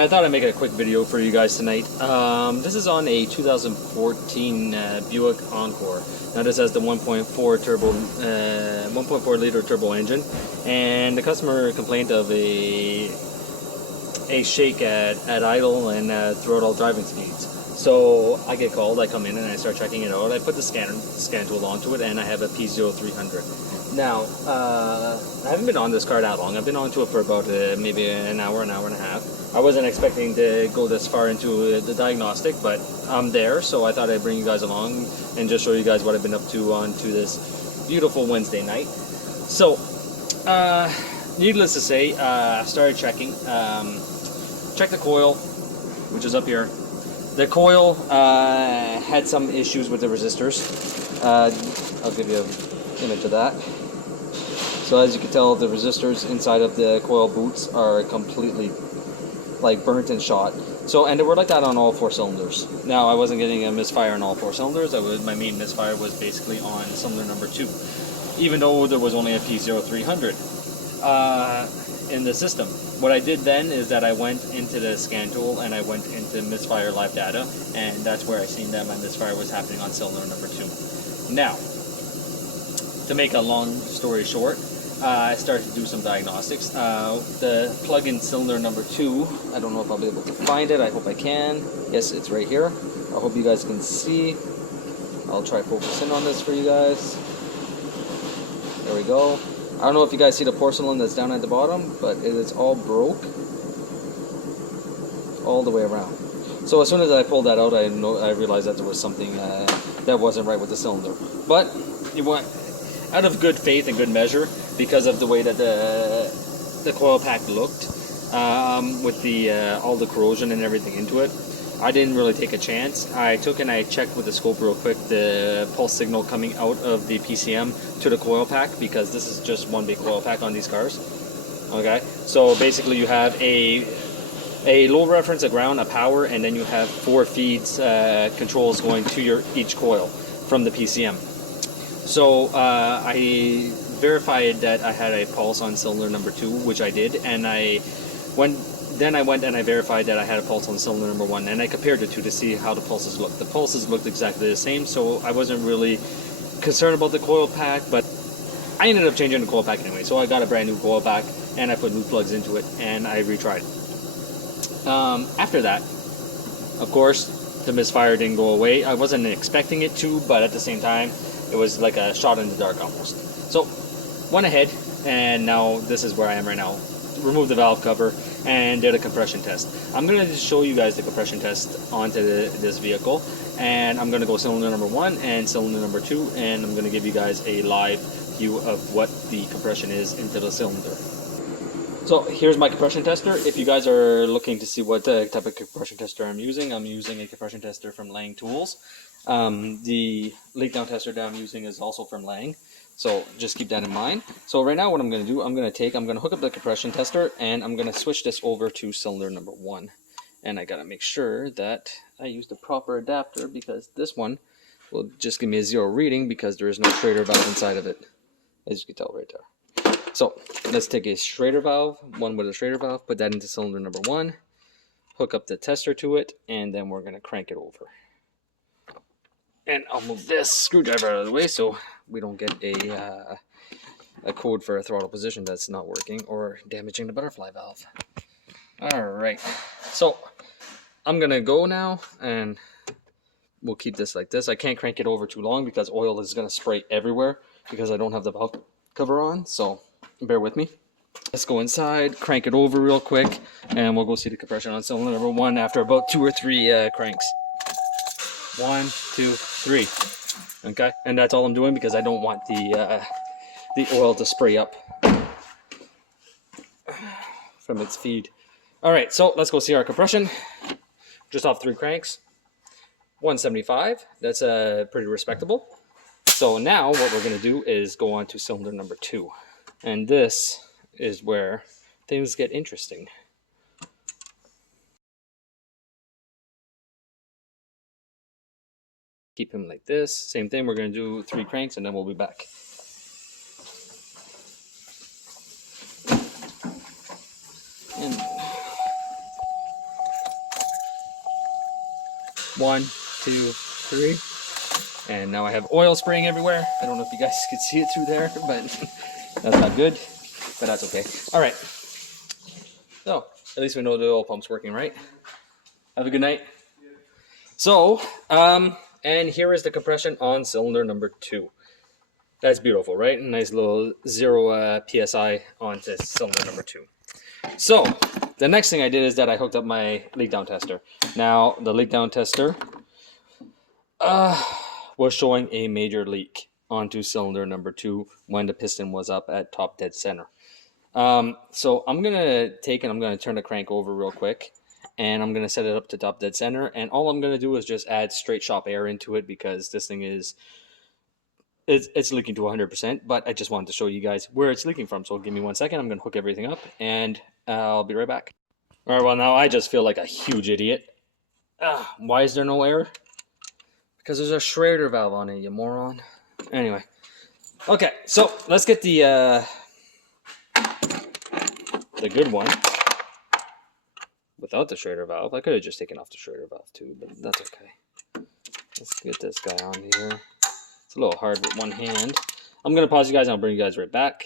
Alright, I thought I'd make a quick video for you guys tonight. This is on a 2014 Buick Encore. Now this has the 1.4 turbo, 1.4 liter turbo engine, and the customer complained of a shake at idle and throughout all driving speeds. So I get called, I come in and I start checking it out. I put the scan tool onto it, and I have a P0300. Now, I haven't been on this car that long. I've been onto it for about maybe an hour and a half. I wasn't expecting to go this far into the diagnostic, but I'm there, so I thought I'd bring you guys along and just show you guys what I've been up to onto this beautiful Wednesday night. So, needless to say, I started checking. Checked the coil, which is up here. The coil had some issues with the resistors. I'll give you an image of that. So as you can tell, the resistors inside of the coil boots are completely like burnt and shot. So, and they were like that on all 4 cylinders. Now, I wasn't getting a misfire on all 4 cylinders. My main misfire was basically on cylinder number 2, even though there was only a P0300 in the system. What I did then is that I went into the scan tool and I went into misfire live data, and that's where I seen that my misfire was happening on cylinder number 2. Now, to make a long story short, I started to do some diagnostics. The plug-in cylinder number 2, I don't know if I'll be able to find it. I hope I can. Yes, it's right here. I hope you guys can see. I'll try focusing on this for you guys. There we go. I don't know if you guys see the porcelain that's down at the bottom, but it is all broke all the way around. So as soon as I pulled that out, I realized that there was something that wasn't right with the cylinder. But you want, out of good faith and good measure, because of the way that the coil pack looked, with the all the corrosion and everything into it, I didn't really take a chance. I took and I checked with the scope real quick the pulse signal coming out of the PCM to the coil pack, because this is just one big coil pack on these cars. Okay, so basically you have a low reference, a ground, a power, and then you have 4 feeds controls going to each coil from the PCM. So I verified that I had a pulse on cylinder number 2, which I did, and then I went and I verified that I had a pulse on cylinder number 1, and I compared the two to see how the pulses looked. The pulses looked exactly the same, so I wasn't really concerned about the coil pack, but I ended up changing the coil pack anyway. So I got a brand new coil pack, and I put new plugs into it, and I retried. After that, of course, the misfire didn't go away. I wasn't expecting it to, but at the same time, it was like a shot in the dark almost. So, went ahead, and now this is where I am right now. Removed the valve cover and did a compression test. I'm going to show you guys the compression test onto this vehicle, and I'm going to go cylinder number 1 and cylinder number 2, and I'm going to give you guys a live view of what the compression is into the cylinder. So here's my compression tester. If you guys are looking to see what type of compression tester I'm using a compression tester from Lang Tools. The leak down tester that I'm using is also from Lang. So just keep that in mind. So right now what I'm going to do, I'm going to hook up the compression tester, and I'm going to switch this over to cylinder number 1. And I got to make sure that I use the proper adapter, because this one will just give me a 0 reading because there is no Schrader valve inside of it, as you can tell right there. So let's take a Schrader valve, one with a Schrader valve, put that into cylinder number 1, hook up the tester to it, and then we're going to crank it over. And I'll move this screwdriver out of the way so we don't get a code for a throttle position that's not working or damaging the butterfly valve. Alright, so I'm going to go now, and we'll keep this like this. I can't crank it over too long because oil is going to spray everywhere because I don't have the valve cover on, so bear with me. Let's go inside, crank it over real quick, and we'll go see the compression on cylinder number 1 after about 2 or 3 cranks. 1, 2, 3. Okay, and that's all I'm doing because I don't want the oil to spray up from its feed. All right, so let's go see our compression. Just off 3 cranks, 175. That's pretty respectable. So now what we're going to do is go on to cylinder number 2, and this is where things get interesting. Keep him like this. Same thing, we're going to do 3 cranks and then we'll be back. And 1, 2, 3. And now I have oil spraying everywhere. I don't know if you guys could see it through there, but that's not good. But that's okay. All right. So at least we know the oil pump's working, right? Have a good night. So, and here is the compression on cylinder number 2. That's beautiful, right? Nice little 0 PSI onto cylinder number 2. So, the next thing I did is that I hooked up my leak down tester. Now, the leak down tester was showing a major leak onto cylinder number 2 when the piston was up at top dead center. So I'm going to take and I'm going to turn the crank over real quick. And I'm going to set it up to top dead center. And all I'm going to do is just add straight shop air into it because this thing is, it's leaking to 100%. But I just wanted to show you guys where it's leaking from. So give me 1 second. I'm going to hook everything up and I'll be right back. All right, well, now I just feel like a huge idiot. Why is there no air? Because there's a Schrader valve on it, you moron. Anyway. Okay, so let's get the good one. Without the Schrader valve. I could have just taken off the Schrader valve too, but that's okay. Let's get this guy on here. It's a little hard with one hand. I'm going to pause you guys and I'll bring you guys right back.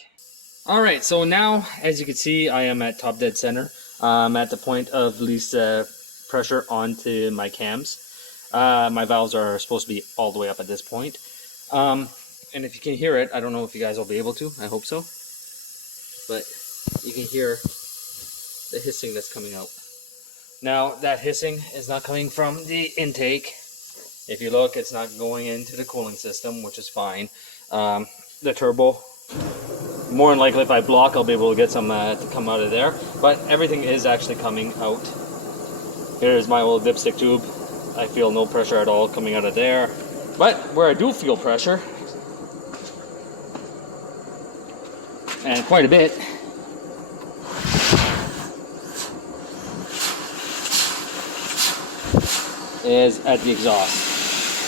Alright, so now, as you can see, I am at top dead center. I'm at the point of least pressure onto my cams. My valves are supposed to be all the way up at this point. And if you can hear it, I don't know if you guys will be able to. I hope so. But you can hear the hissing that's coming out. Now, that hissing is not coming from the intake. If you look, it's not going into the cooling system, which is fine. The turbo, more than likely if I block, I'll be able to get some to come out of there. But everything is actually coming out. Here's my old dipstick tube. I feel no pressure at all coming out of there. But where I do feel pressure, and quite a bit, is at the exhaust.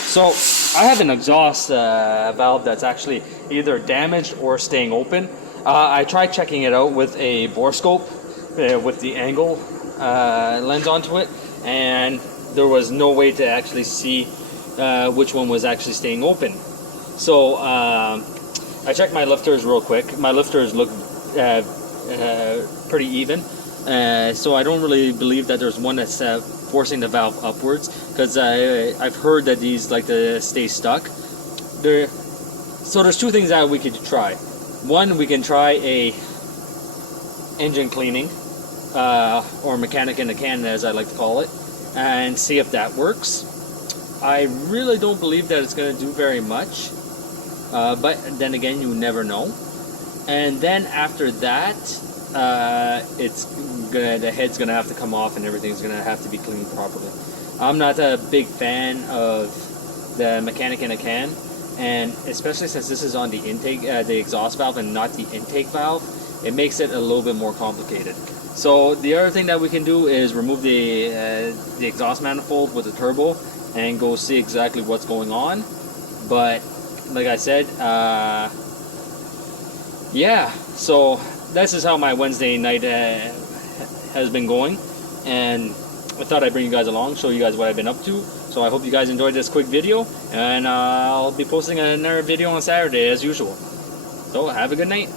So I have an exhaust valve that's actually either damaged or staying open. I tried checking it out with a bore scope with the angle lens onto it, and there was no way to actually see which one was actually staying open. So I checked my lifters real quick. My lifters look pretty even, so I don't really believe that there's one that's forcing the valve upwards, because I've heard that these like to stay stuck. So there's two things that we could try. One, we can try a engine cleaning, or mechanic in a can, as I like to call it, and see if that works. I really don't believe that it's going to do very much, but then again, you never know. And then after that, the head's gonna have to come off and everything's gonna have to be cleaned properly. I'm not a big fan of the mechanic in a can, and especially since this is on the intake, the exhaust valve, and not the intake valve, it makes it a little bit more complicated. So the other thing that we can do is remove the exhaust manifold with the turbo and go see exactly what's going on. But like I said, yeah, so this is how my Wednesday night has been going, and I thought I'd bring you guys along, show you guys what I've been up to. So I hope you guys enjoyed this quick video, and I'll be posting another video on Saturday as usual. So have a good night.